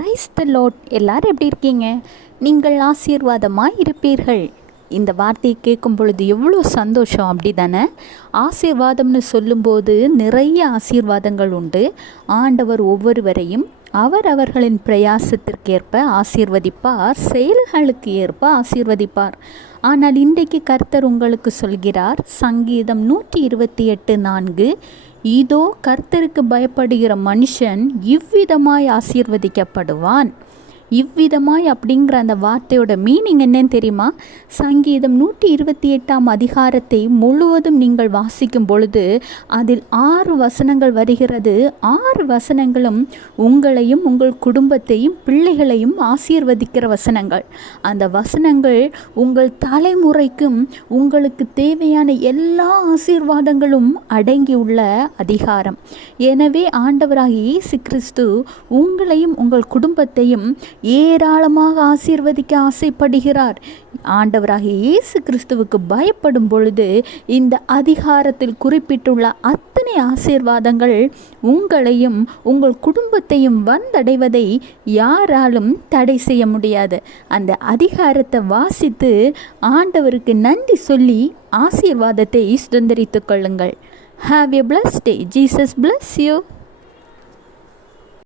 Praise the Lord. எல்லாரும் எப்படி இருக்கீங்க? நீங்கள் ஆசீர்வாதமாக இருப்பீர்கள். இந்த வார்த்தையை கேட்கும் பொழுது எவ்வளோ சந்தோஷம், அப்படி தானே? ஆசீர்வாதம்னு சொல்லும்போது நிறைய ஆசீர்வாதங்கள் உண்டு. ஆண்டவர் ஒவ்வொருவரையும் அவர்களின் பிரயாசத்திற்கேற்ப ஆசீர்வதிப்பார், செயல்களுக்கு ஏற்ப ஆசீர்வதிப்பார். ஆனால் இன்றைக்கு கர்த்தர் உங்களுக்கு சொல்கிறார், சங்கீதம் 128:4, இதோ கர்த்தருக்கு பயப்படுகிற மனுஷன் இவ்விதமாய் ஆசீர்வதிக்கப்படுவான். இவ்விதமாய் அப்படிங்கிற அந்த வார்த்தையோட மீனிங் என்னன்னு தெரியுமா? சங்கீதம் 128 முழுவதும் நீங்கள் வாசிக்கும் பொழுது அதில் 6 வசனங்கள் வருகிறது. 6 வசனங்களும் உங்களையும் உங்கள் குடும்பத்தையும் பிள்ளைகளையும் ஆசீர்வதிக்கிற வசனங்கள். அந்த வசனங்கள் உங்கள் தலைமுறைக்கும் உங்களுக்கு தேவையான எல்லா ஆசீர்வாதங்களும் அடங்கியுள்ள அதிகாரம். எனவே ஆண்டவராகிய இயேசு கிறிஸ்து உங்களையும் உங்கள் குடும்பத்தையும் ஏராளமாக ஆசீர்வதிக்க ஆசைப்படுகிறார். ஆண்டவராகிய இயேசு கிறிஸ்துவுக்கு பயப்படும் பொழுது இந்த அதிகாரத்தில் குறிப்பிட்டுள்ள அத்தனை ஆசீர்வாதங்கள் உங்களையும் உங்கள் குடும்பத்தையும் வந்தடைவதை யாராலும் தடை செய்ய முடியாது. அந்த அதிகாரத்தை வாசித்து ஆண்டவருக்கு நன்றி சொல்லி ஆசீர்வாதத்தை சுதந்திரித்துக் கொள்ளுங்கள். Have a blessed day. Jesus bless you.